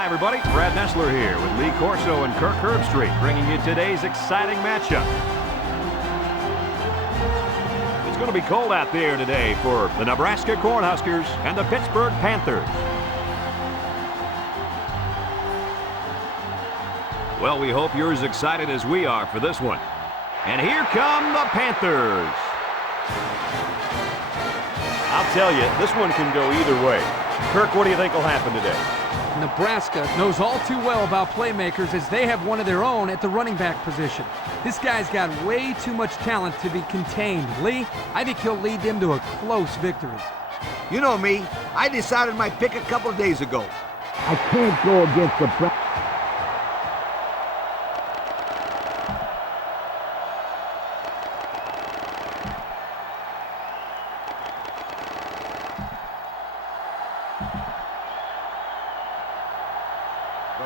Hi, everybody. Brad Nessler here with Lee Corso and Kirk Herbstreit, bringing you today's exciting matchup. It's going to be cold out there today for the Nebraska Cornhuskers and the Pittsburgh Panthers. Well, we hope you're as excited as we are for this one. And here come the Panthers. I'll tell you, this one can go either way. Kirk, what do you think will happen today? Nebraska knows all too well about playmakers as they have one of their own at the running back position. This guy's got way too much talent to be contained. Lee, I think he'll lead them to a close victory. You know me, I decided my pick a couple of days ago. I can't go against the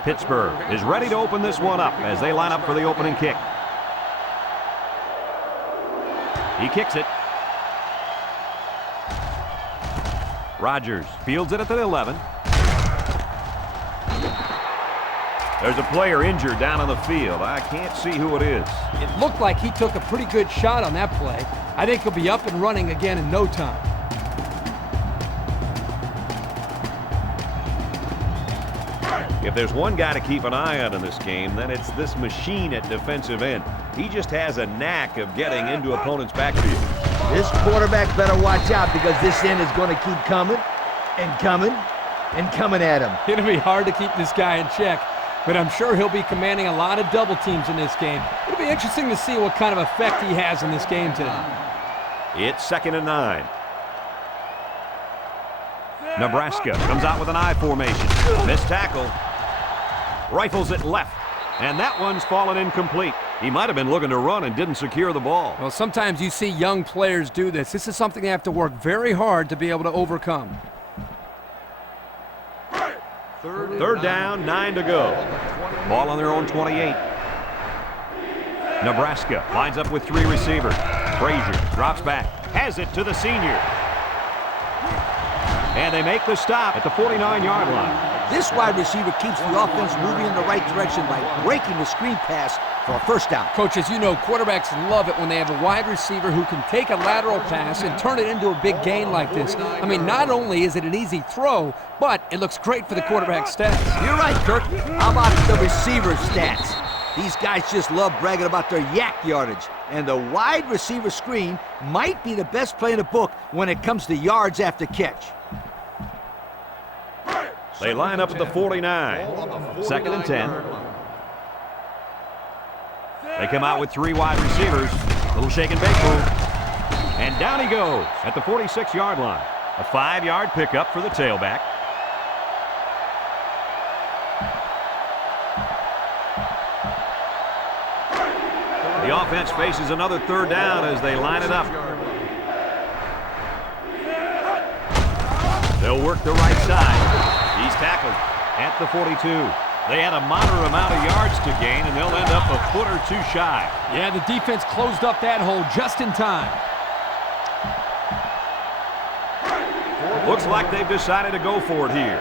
Pittsburgh is ready to open this one up as they line up for the opening kick. He kicks it. Rogers fields it at the 11. There's a player injured down on the field. I can't see who it is. It looked like he took a pretty good shot on that play. I think he'll be up and running again in no time. If there's one guy to keep an eye on in this game, then it's this machine at defensive end. He just has a knack of getting into opponents' backfield. This quarterback better watch out because this end is going to keep coming and coming and coming at him. It'll be hard to keep this guy in check, but I'm sure he'll be commanding a lot of double teams in this game. It'll be interesting to see what kind of effect he has in this game today. It's 2nd and 9. Nebraska comes out with an I formation. Missed tackle. Rifles it left, and that one's fallen incomplete. He might have been looking to run and didn't secure the ball. Well, sometimes you see young players do this. This is something they have to work very hard to be able to overcome. Third down, 9 to go. Ball on their own 28. Nebraska lines up with 3 receivers. Frazier drops back, has it to the senior. And they make the stop at the 49-yard line. This wide receiver keeps the offense moving in the right direction by breaking the screen pass for a first down. Coach, as you know, quarterbacks love it when they have a wide receiver who can take a lateral pass and turn it into a big gain like this. I mean, not only is it an easy throw, but it looks great for the quarterback's stats. You're right, Kirk. How about the receiver stats? These guys just love bragging about their yak yardage. And the wide receiver screen might be the best play in the book when it comes to yards after catch. They line up at the 49. 2nd and 10. They come out with 3 wide receivers. Little shake and bake move. And down he goes at the 46-yard line. A 5-yard pickup for the tailback. The offense faces another 3rd down as they line it up. They'll work the right side. He's tackled at the 42. They had a moderate amount of yards to gain, and they'll end up a foot or 2 shy. Yeah, the defense closed up that hole just in time. Looks like they've decided to go for it here.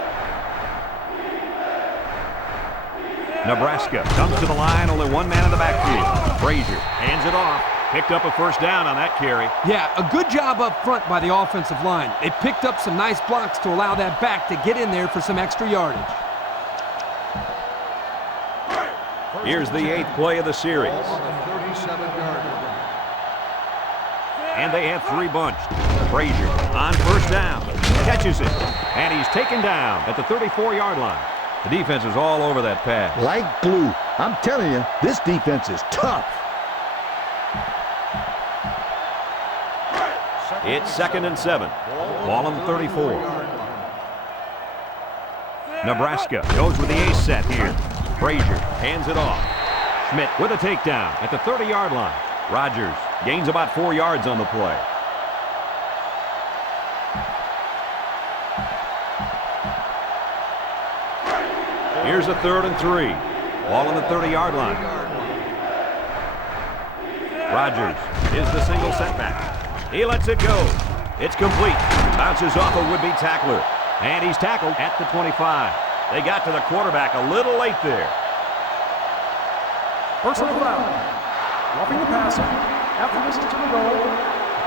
Nebraska comes to the line, only 1 man in the backfield. Frazier hands it off. Picked up a first down on that carry. Yeah, a good job up front by the offensive line. They picked up some nice blocks to allow that back to get in there for some extra yardage. Here's the 8th play of the series. And they have 3 bunched. Frazier on first down. Catches it. And he's taken down at the 34-yard line. The defense is all over that pass. like glue. I'm telling you, this defense is tough. It's 2nd and 7. Ball on the 34. Nebraska goes with the ace set here. Frazier hands it off. Schmidt with a takedown at the 30-yard line. Rogers gains about 4 yards on the play. Here's a 3rd and 3. Ball on the 30-yard line. Rogers is the single setback. He lets it go. It's complete. Bounces off a would-be tackler. And he's tackled at the 25. They got to the quarterback a little late there. Personal foul. Roughing the passer. After this to the goal.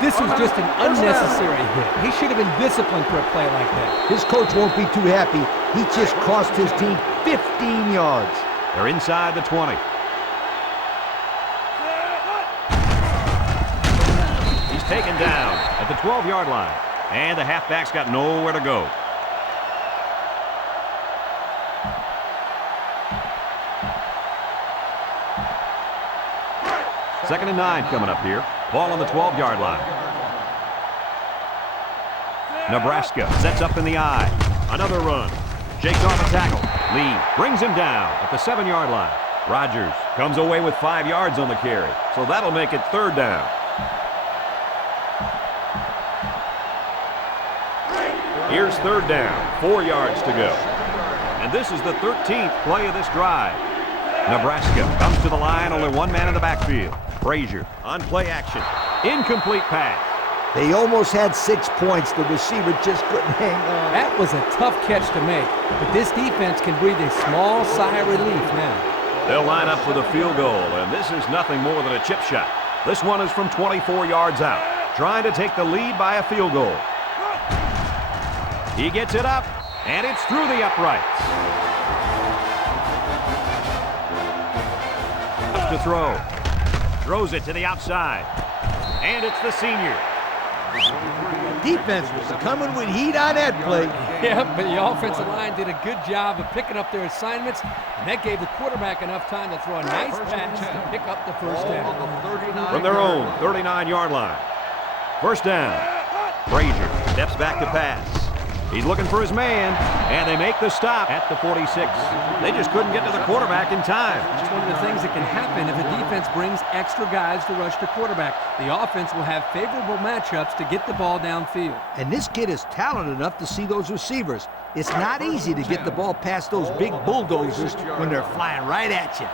This was just an unnecessary hit. He should have been disciplined for a play like that. His coach won't be too happy. He just cost his team 15 yards. They're inside the 20. He's taken down at the 12-yard line. And the halfback's got nowhere to go. Second and 9 coming up here. Ball on the 12-yard line. Nebraska sets up in the I. Another run. Shakes off a tackle. Lee brings him down at the 7-yard line. Rogers comes away with 5 yards on the carry. So that'll make it third down. Here's third down. 4 yards to go. And this is the 13th play of this drive. Nebraska comes to the line. Only one man in the backfield. Frazier on play action. Incomplete pass. They almost had 6 points. The receiver just couldn't hang on. That was a tough catch to make, but this defense can breathe a small sigh of relief now. They'll line up for the field goal, and this is nothing more than a chip shot. This one is from 24 yards out, trying to take the lead by a field goal. He gets it up, and it's through the uprights. To throw. Throws it to the outside. And it's the senior. Defense was coming with heat on that play. Yeah, but the offensive line did a good job of picking up their assignments, and that gave the quarterback enough time to throw a nice pass to pick up the first down. From their own 39-yard line. First down. Frazier steps back to pass. He's looking for his man, and they make the stop at the 46. They just couldn't get to the quarterback in time. Just one of the things that can happen if a defense brings extra guys to rush the quarterback. The offense will have favorable matchups to get the ball downfield. And this kid is talented enough to see those receivers. It's not easy to get the ball past those big bulldozers when they're flying right at you.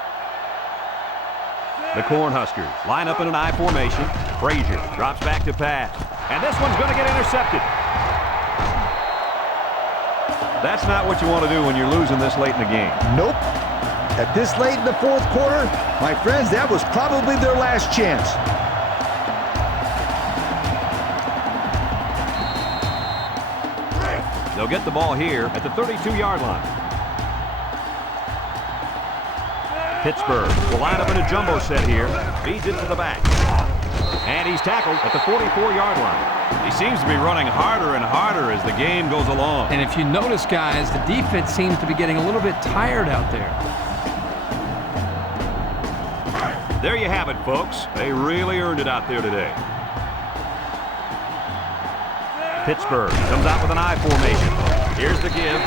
The Cornhuskers line up in an I formation. Frazier drops back to pass. And this one's going to get intercepted. That's not what you want to do when you're losing this late in the game. Nope. At this late in the fourth quarter, my friends, that was probably their last chance. They'll get the ball here at the 32-yard line. Pittsburgh will line up in a jumbo set here. Feeds it to the back. And he's tackled at the 44-yard line. He seems to be running harder and harder as the game goes along. And if you notice, guys, the defense seems to be getting a little bit tired out there. There you have it, folks. They really earned it out there today. Pittsburgh comes out with an I formation. Here's the give.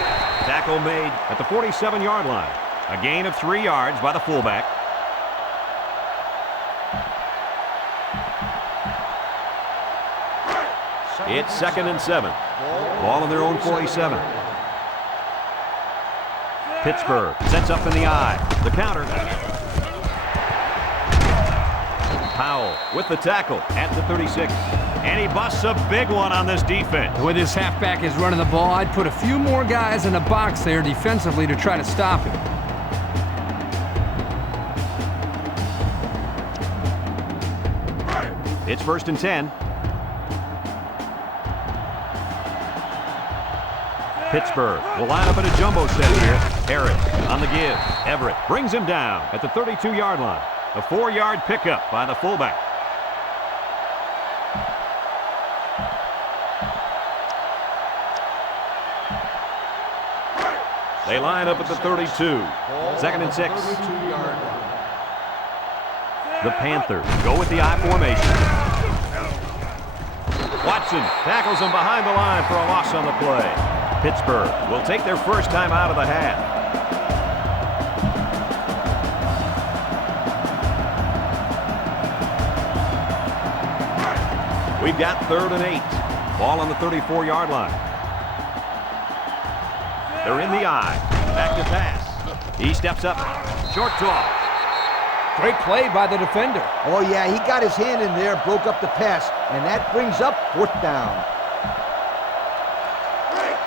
Tackle made at the 47-yard line. A gain of 3 yards by the fullback. It's 2nd and 7. Ball on their own 47. Pittsburgh sets up in the I. The counter. Powell with the tackle at the 36. And he busts a big one on this defense. The way this halfback is running the ball, I'd put a few more guys in the box there defensively to try to stop him. It's 1st and 10. Pittsburgh will line up in a jumbo set here. Harris on the give. Everett brings him down at the 32-yard line. A 4-yard pickup by the fullback. They line up at the 32. 2nd and 6. The Panthers go with the I formation. Watson tackles him behind the line for a loss on the play. Pittsburgh will take their first time out of the half. We've got 3rd and 8. Ball on the 34-yard line. They're in the I. Back to pass. He steps up. Short toss. Great play by the defender. Oh, yeah, he got his hand in there, broke up the pass, and that brings up 4th down.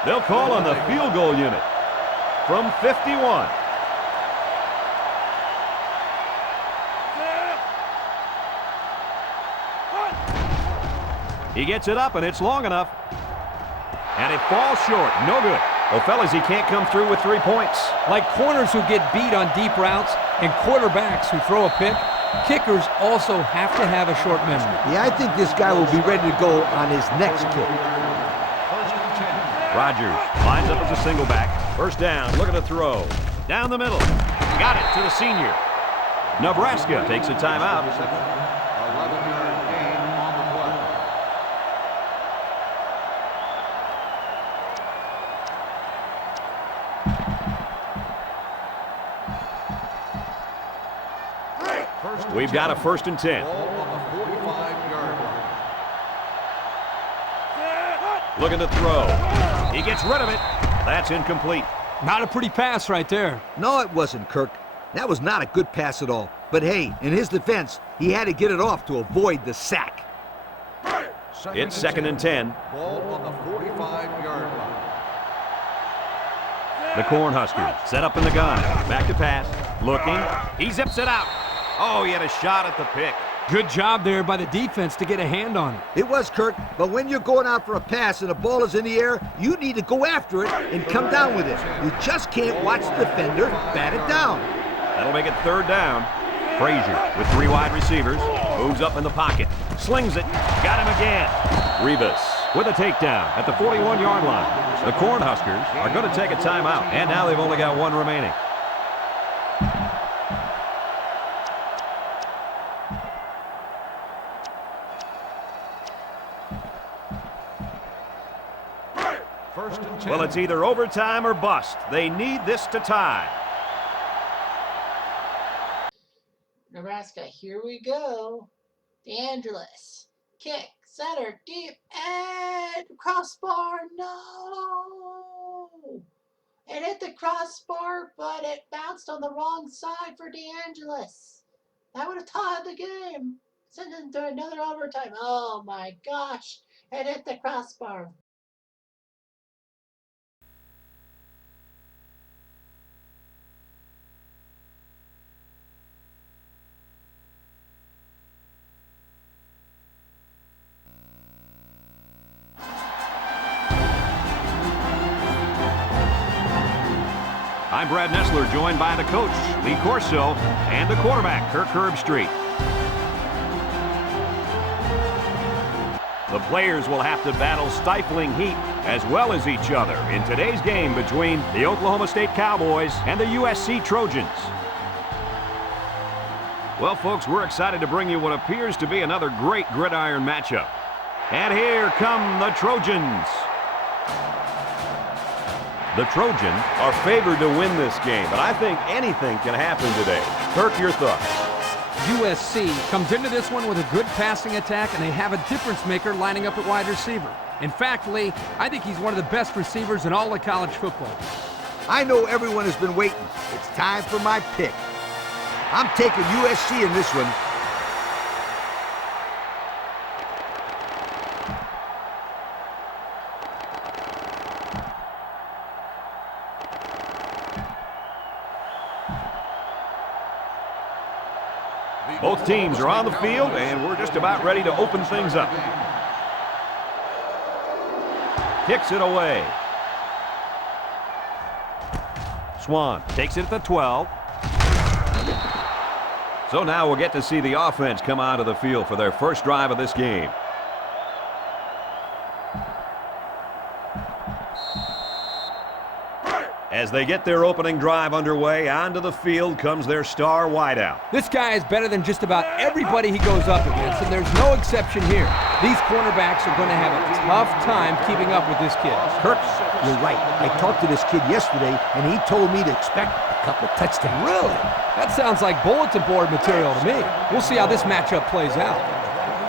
They'll call on the field goal unit. from 51. He gets it up, and it's long enough. And it falls short. No good. Well, fellas, he can't come through with 3 points. Like corners who get beat on deep routes and quarterbacks who throw a pick, kickers also have to have a short memory. Yeah, I think this guy will be ready to go on his next kick. Rogers lines up as a single back. First down, look at the throw. Down the middle. Got it to the senior. Nebraska takes a timeout. We've got a 1st and 10. Look at the throw. He gets rid of it. That's incomplete. Not a pretty pass right there. No, it wasn't, Kirk. That was not a good pass at all. But hey, in his defense, he had to get it off to avoid the sack. It's 2nd and 10. Ball on the 45-yard line. The Cornhuskers set up in the gun. Back to pass. Looking. He zips it out. Oh, he had a shot at the pick. Good job there by the defense to get a hand on it. It was, Kirk, but when you're going out for a pass and the ball is in the air, you need to go after it and come down with it. You just can't watch the defender bat it down. That'll make it 3rd down. Frazier with 3 wide receivers. Moves up in the pocket. Slings it. Got him again. Rivas with a takedown at the 41-yard line. The Cornhuskers are going to take a timeout, and now they've only got 1 remaining. Well, it's either overtime or bust. They need this to tie. Nebraska, here we go. DeAngelis. Kick, center, deep, and crossbar. No! It hit the crossbar, but it bounced on the wrong side for DeAngelis. That would have tied the game. Send it into another overtime. Oh my gosh. It hit the crossbar. I'm Brad Nessler, joined by the coach, Lee Corso, and the quarterback, Kirk Herbstreit. The players will have to battle stifling heat as well as each other in today's game between the Oklahoma State Cowboys and the USC Trojans. Well, folks, we're excited to bring you what appears to be another great gridiron matchup. And here come the Trojans. The Trojans are favored to win this game, but I think anything can happen today. Kirk, your thoughts? USC comes into this one with a good passing attack, and they have a difference maker lining up at wide receiver. In fact, Lee, I think he's one of the best receivers in all of college football. I know everyone has been waiting. It's time for my pick. I'm taking USC in this one. Both teams are on the field, and we're just about ready to open things up. Kicks it away. Swan takes it at the 12. So now we'll get to see the offense come out of the field for their first drive of this game. As they get their opening drive underway, onto the field comes their star wideout. This guy is better than just about everybody he goes up against, and there's no exception here. These cornerbacks are going to have a tough time keeping up with this kid. Kirk, you're right. I talked to this kid yesterday, and he told me to expect a couple of touchdowns. Really? That sounds like bulletin board material to me. We'll see how this matchup plays out.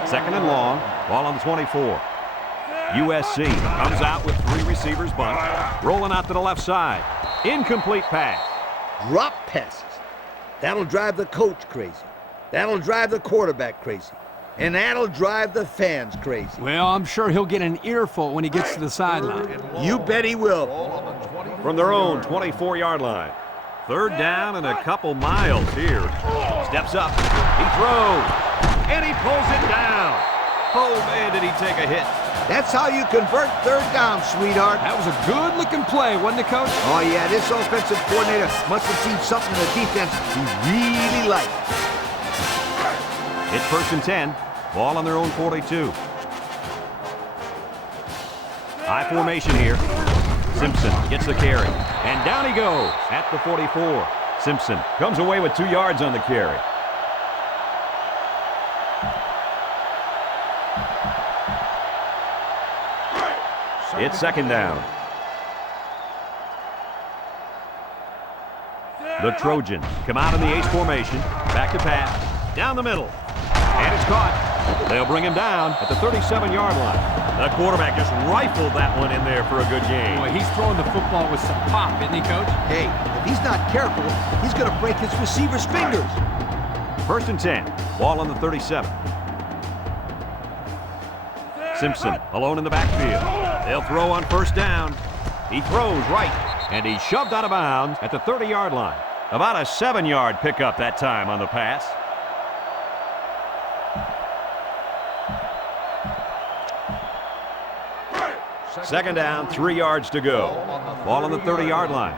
2nd and long, ball on the 24. USC comes out with 3 receivers bunch, rolling out to the left side. Incomplete pass. Drop passes. That'll drive the coach crazy. That'll drive the quarterback crazy. And that'll drive the fans crazy. Well, I'm sure he'll get an earful when he gets to the sideline. You bet he will. From their own 24-yard line. Third down and a couple miles here. Steps up. He throws. And he pulls it down. Oh, man, did he take a hit. That's how you convert third down, sweetheart. That was a good-looking play, wasn't it, Coach? Oh, yeah, this offensive coordinator must have seen something in the defense he really liked. It's 1st and 10. Ball on their own 42. High formation here. Simpson gets the carry. And down he goes at the 44. Simpson comes away with 2 yards on the carry. It's 2nd down. The Trojans come out in the ace formation. Back to pass. Down the middle. And it's caught. They'll bring him down at the 37-yard line. The quarterback just rifled that one in there for a good game. Boy, he's throwing the football with some pop, isn't he, Coach? Hey, if he's not careful, he's going to break his receiver's fingers. 1st and 10. Ball on the 37. Simpson alone in the backfield. They'll throw on 1st down. He throws right, and he's shoved out of bounds at the 30-yard line. About a 7-yard pickup that time on the pass. Second down, 3 yards to go. Ball on the 30-yard line.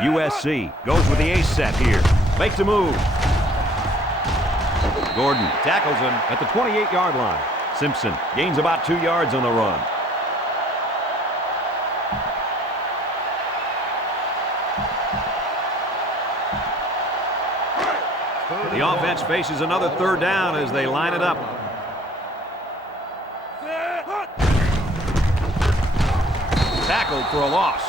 USC goes with the ace set here. Makes a move. Gordon tackles him at the 28-yard line. Simpson gains about 2 yards on the run. The offense faces another 3rd down as they line it up. Tackled for a loss.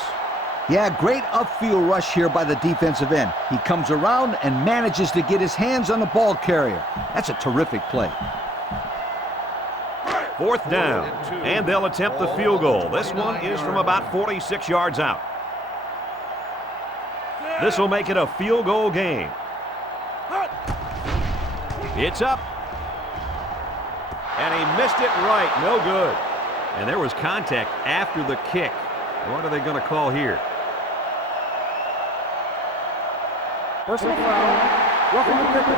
Yeah, great upfield rush here by the defensive end. He comes around and manages to get his hands on the ball carrier. That's a terrific play. 4th down, and they'll attempt the field goal. This one is from about 46 yards out. This will make it a field goal game. It's up. And he missed it right. No good. And there was contact after the kick. What are they going to call here? Personal foul. Roughing the kicker.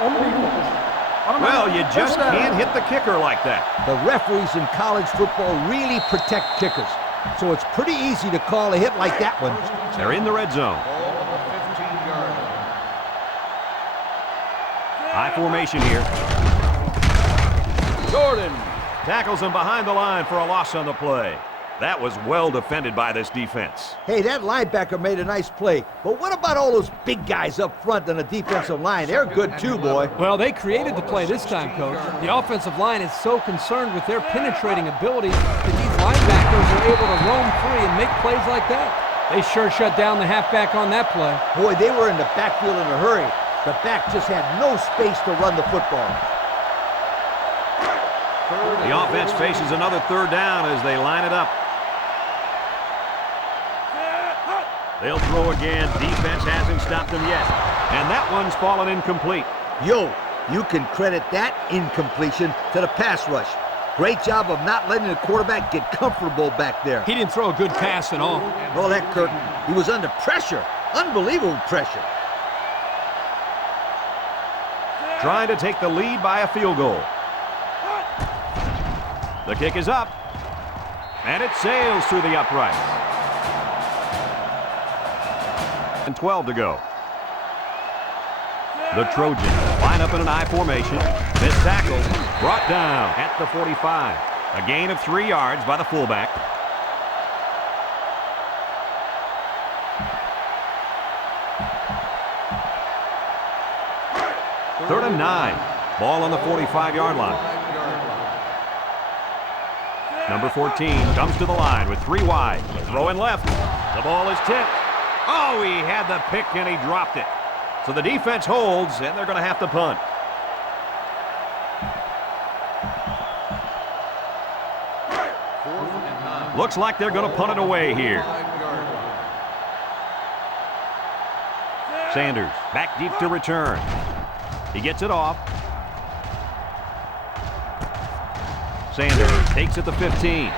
On the defense. Well, you just can't hit the kicker like that. The referees in college football really protect kickers, so it's pretty easy to call a hit like that one. They're in the red zone. High formation here. Jordan tackles him behind the line for a loss on the play. That was well defended by this defense. Hey, that linebacker made a nice play, but what about all those big guys up front on the defensive line? They're good too, boy. Well, they created the play this time, Coach. The offensive line is so concerned with their penetrating abilities that these linebackers are able to roam free and make plays like that. They sure shut down the halfback on that play. Boy, they were in the backfield in a hurry. The back just had no space to run the football. The offense faces another 3rd down as they line it up. They'll throw again. Defense hasn't stopped them yet. And that one's fallen incomplete. Yo, you can credit that incompletion to the pass rush. Great job of not letting the quarterback get comfortable back there. He didn't throw a good pass at all. Oh, that Curtin. He was under pressure. Unbelievable pressure. Trying to take the lead by a field goal. The kick is up. And it sails through the uprights. And 12 to go. The Trojans line up in an I formation. Missed tackle. Brought down at the 45. A gain of 3 yards by the fullback. Third and 9. Ball on the 45-yard line. Number 14 comes to the line with 3 wide. Throwing left. The ball is tipped. Oh, he had the pick and he dropped it. So the defense holds, and they're going to have to punt. Looks like they're going to punt it away here. Sanders back deep to return. He gets it off. Sanders takes it to 15.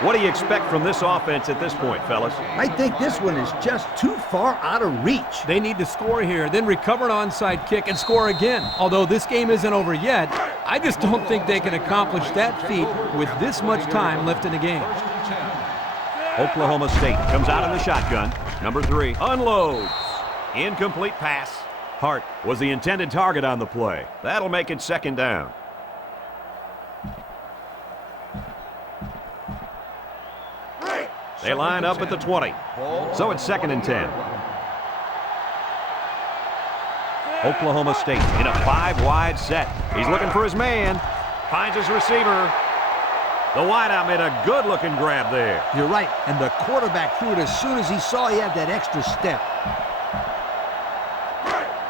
What do you expect from this offense at this point, fellas? I think this one is just too far out of reach. They need to score here, then recover an onside kick and score again. Although this game isn't over yet, I just don't think they can accomplish that feat with this much time left in the game. Oklahoma State comes out in the shotgun. Number 3 unloads. Incomplete pass. Hart was the intended target on the play. That'll make it 2nd down. They line up at the 20. So it's 2nd and 10. Oklahoma State in a 5-wide set. He's looking for his man. Finds his receiver. The wideout made a good-looking grab there. You're right, and the quarterback threw it as soon as he saw he had that extra step.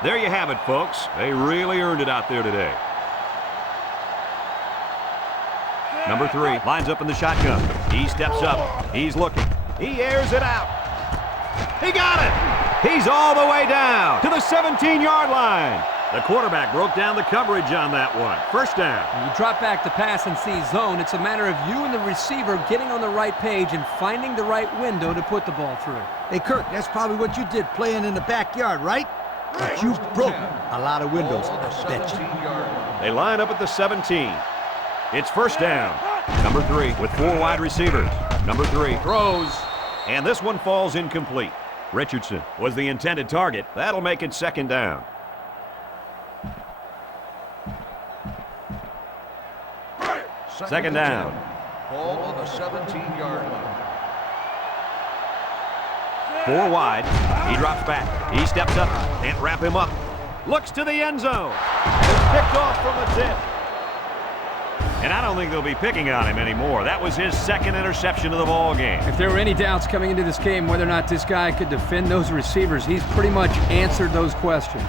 There you have it, folks. They really earned it out there today. Number 3 lines up in the shotgun. He steps up. He's looking. He airs it out. He got it. He's all the way down to the 17-yard line. The quarterback broke down the coverage on that one. 1st down. When you drop back to pass and see zone, it's a matter of you and the receiver getting on the right page and finding the right window to put the ball through. Hey, Kirk, that's probably what you did playing in the backyard, right? But you broke a lot of windows, I bet you. They line up at the 17. It's 1st down. Number 3 with 4 wide receivers. Number 3 throws, and this one falls incomplete. Richardson was the intended target. That'll make it 2nd down. Second down. Ball on the 17-yard line. 4 wide. He drops back. He steps up. Can't wrap him up. Looks to the end zone. It's picked off from the tip. And I don't think they'll be picking on him anymore. That was his 2nd interception of the ball game. If there were any doubts coming into this game whether or not this guy could defend those receivers, he's pretty much answered those questions.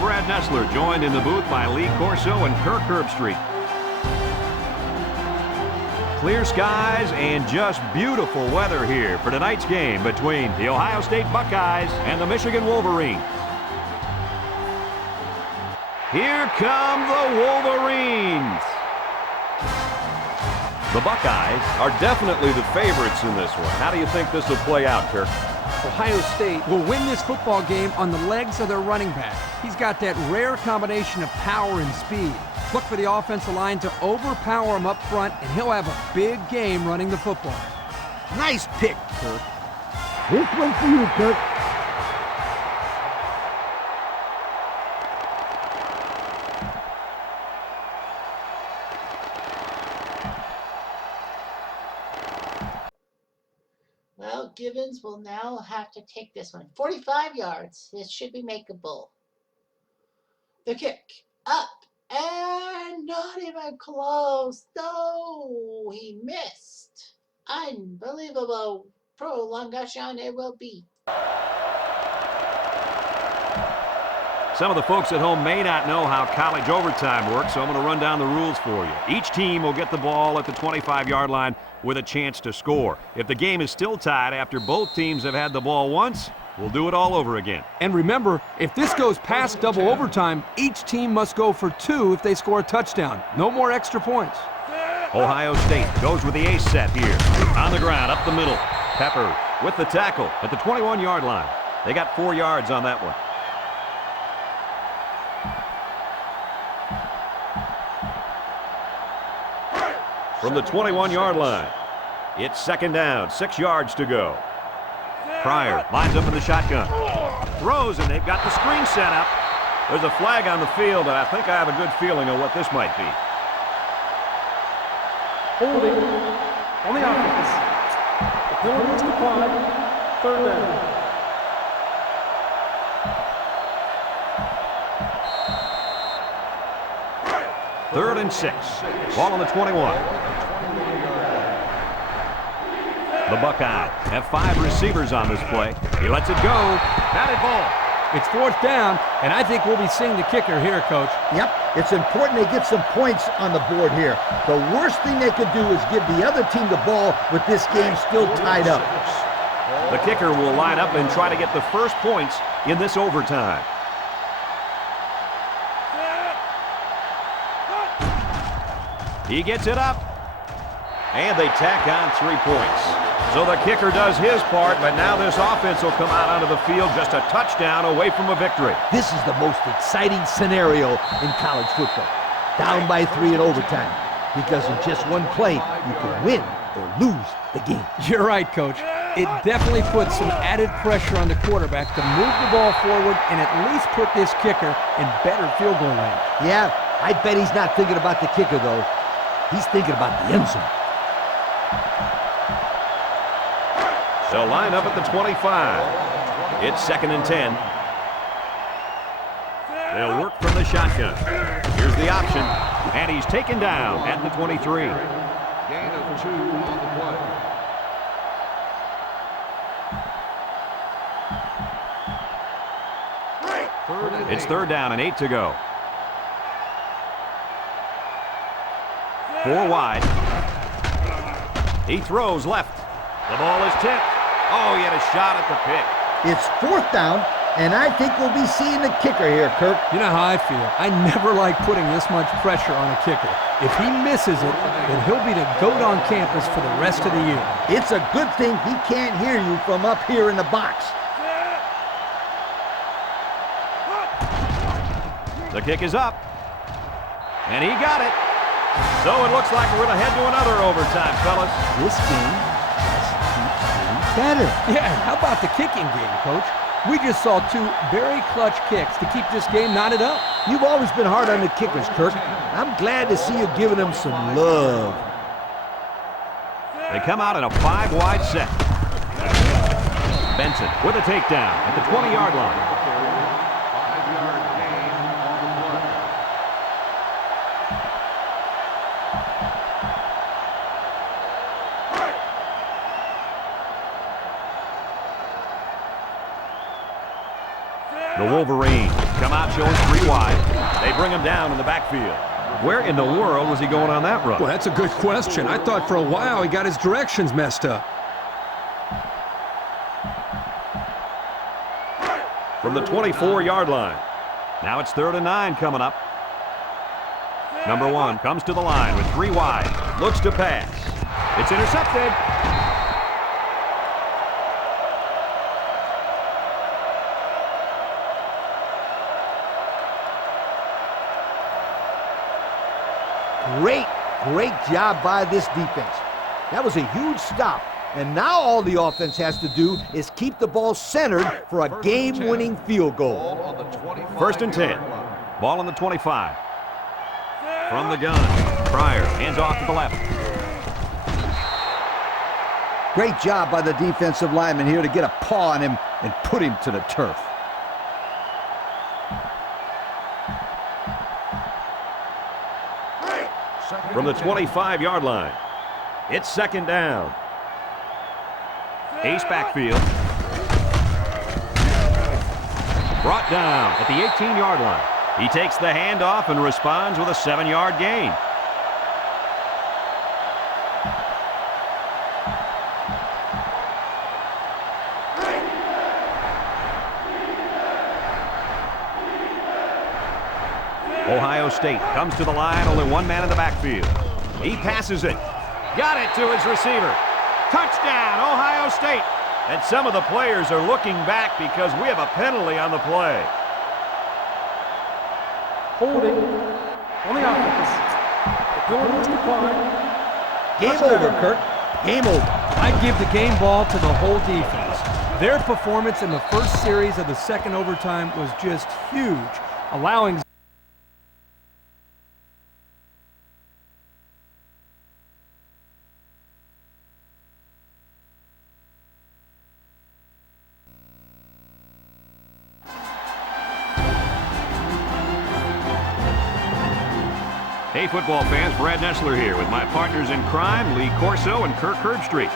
Brad Nessler, joined in the booth by Lee Corso and Kirk Herbstreit. Clear skies and just beautiful weather here for tonight's game between the Ohio State Buckeyes and the Michigan Wolverines. Here come the Wolverines. The Buckeyes are definitely the favorites in this one. How do you think this will play out, Kirk? Ohio State will win this football game on the legs of their running back. He's got that rare combination of power and speed. Look for the offensive line to overpower him up front, and he'll have a big game running the football. Nice pick, Kirk. This one's for you, Kirk. Well, Gibbons will now have to take this one. 45 yards. This should be makeable. The kick. Up. And not even close. No, he missed. Unbelievable prolongation it will be. Some of the folks at home may not know how college overtime works, so I'm going to run down the rules for you. Each team will get the ball at the 25-yard line with a chance to score. If the game is still tied after both teams have had the ball once, we'll do it all over again. And remember, if this goes past double overtime, each team must go for 2 if they score a touchdown. No more extra points. Ohio State goes with the ace set here. On the ground, up the middle. Pepper with the tackle at the 21-yard line. They got 4 yards on that one. From the 21-yard line, it's second down, 6 yards to go. Pryor lines up in the shotgun. Throws, and they've got the screen set up. There's a flag on the field, and I think I have a good feeling of what this might be. Holding on the offense. The penalty is applied. 3rd down. Third and 6. Ball on the 21. The Buckeyes have 5 receivers on this play. He lets it go. Batted ball. It's 4th down, and I think we'll be seeing the kicker here, Coach. Yep, it's important they get some points on the board here. The worst thing they could do is give the other team the ball with this game still tied up. The kicker will line up and try to get the first points in this overtime. He gets it up, and they tack on 3 points. So the kicker does his part, but now this offense will come out onto the field just a touchdown away from a victory. This is the most exciting scenario in college football. Down by 3 in overtime. Because in just one play, you can win or lose the game. You're right, Coach. It definitely puts some added pressure on the quarterback to move the ball forward and at least put this kicker in better field goal range. Yeah, I bet he's not thinking about the kicker, though. He's thinking about the end zone. They'll line up at the 25. It's 2nd and 10. They'll work from the shotgun. Here's the option, and he's taken down at the 23. Gain of 2 on the play. It's 3rd down and 8 to go. 4 wide. He throws left. The ball is tipped. Oh, he had a shot at the pick. It's 4th down, and I think we'll be seeing the kicker here, Kirk. You know how I feel. I never like putting this much pressure on a kicker. If he misses it, then he'll be the GOAT on campus for the rest of the year. It's a good thing he can't hear you from up here in the box. The kick is up, and he got it. So it looks like we're going to head to another overtime, fellas. This game just keeps getting better. Yeah, how about the kicking game, Coach? We just saw 2 very clutch kicks to keep this game knotted up. You've always been hard on the kickers, Kirk. I'm glad to see you giving them some love. They come out in a 5-wide set. Benson with a takedown at the 20-yard line. 5-yard gain on the play. The Wolverines come out showing 3 wide. They bring him down in the backfield. Where in the world was he going on that run? Well, that's a good question. I thought for a while he got his directions messed up. From the 24-yard line. Now it's 3rd and 9 coming up. Number 1 comes to the line with 3 wide. Looks to pass. It's intercepted. Great job by this defense. That was a huge stop. And now all the offense has to do is keep the ball centered for a game-winning field goal. Ball on the 25. 1st and 10. Ball on the 25. From the gun. Pryor hands off to the left. Great job by the defensive lineman here to get a paw on him and put him to the turf. From the 25-yard line. It's 2nd down. Ace backfield. Brought down at the 18-yard line. He takes the handoff and responds with a 7-yard gain. Ohio State comes to the line, only 1 man in the backfield. He passes it. Got it to his receiver. Touchdown, Ohio State. And some of the players are looking back because we have a penalty on the play. Holding on the offense. The penalty is declined. Game over, Kirk. Game over. I give the game ball to the whole defense. Their performance in the first series of the second overtime was just huge, allowing Hey, football fans, Brad Nessler here with my partners in crime, Lee Corso and Kirk Herbstreit.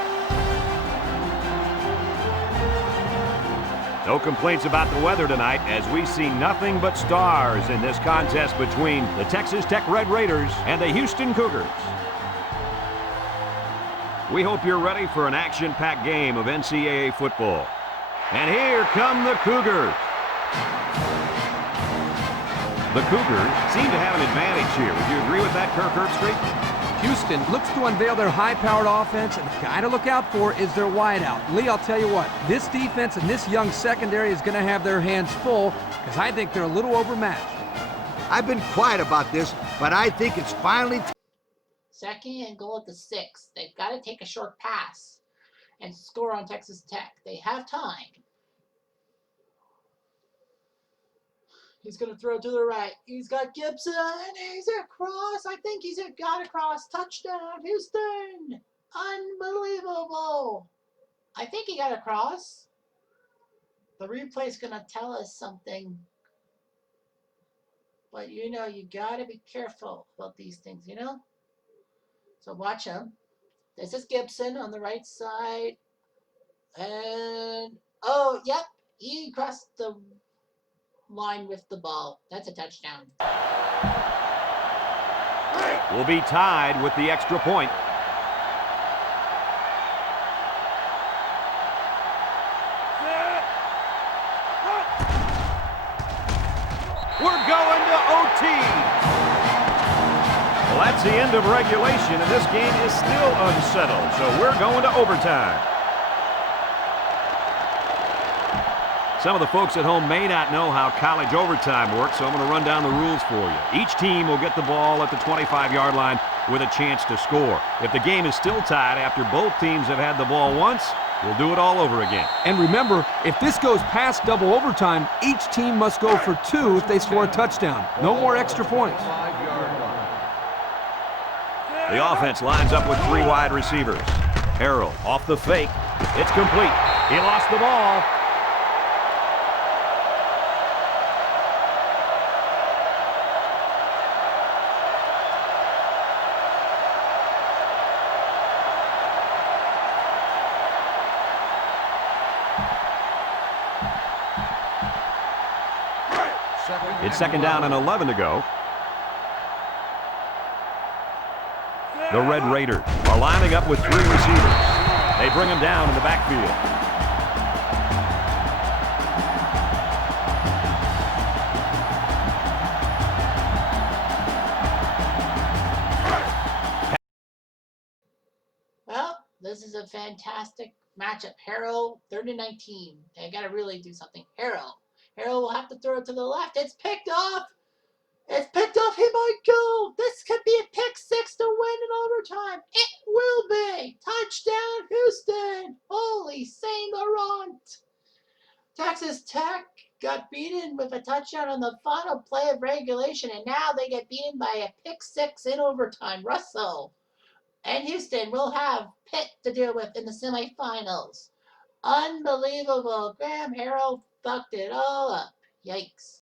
No complaints about the weather tonight as we see nothing but stars in this contest between the Texas Tech Red Raiders and the Houston Cougars. We hope you're ready for an action-packed game of NCAA football. And here come the Cougars. The Cougars seem to have an advantage here. Would you agree with that, Kirk Herbstreit? Houston looks to unveil their high-powered offense, and the guy to look out for is their wideout. Lee, I'll tell you what, this defense and this young secondary is going to have their hands full because I think they're a little overmatched. I've been quiet about this, but I think it's finally... Second and goal at the 6. They've got to take a short pass and score on Texas Tech. They have time. He's going to throw to the right. He's got Gibson. He's across. I think he's got across. Touchdown, Houston. Unbelievable. I think he got across. The replay's going to tell us something. But, you know, you got to be careful about these things, you know? So watch him. This is Gibson on the right side. And, oh, yep. He crossed the line with the ball. That's a touchdown. Will be tied with the extra point. We're going to OT. Well, that's the end of regulation, and this game is still unsettled, so we're going to overtime. Some of the folks at home may not know how college overtime works, so I'm going to run down the rules for you. Each team will get the ball at the 25-yard line with a chance to score. If the game is still tied after both teams have had the ball once, we'll do it all over again. And remember, if this goes past double overtime, each team must go for 2 if they score a touchdown. No more extra points. The offense lines up with 3 wide receivers. Harrell off the fake. It's complete. He lost the ball. It's second down and 11 to go. The Red Raiders are lining up with 3 receivers. They bring them down in the backfield. Well, this is a fantastic matchup. Harrell, 3rd and 19. They got to really do something. Harrell will have to throw it to the left. It's picked off. It's picked off. He might go. This could be a pick 6 to win in overtime. It will be. Touchdown, Houston. Holy Saint Laurent. Texas Tech got beaten with a touchdown on the final play of regulation, and now they get beaten by a pick 6 in overtime. Russell and Houston will have Pitt to deal with in the semifinals. Unbelievable. Graham Harrell fucked it all up. Yikes.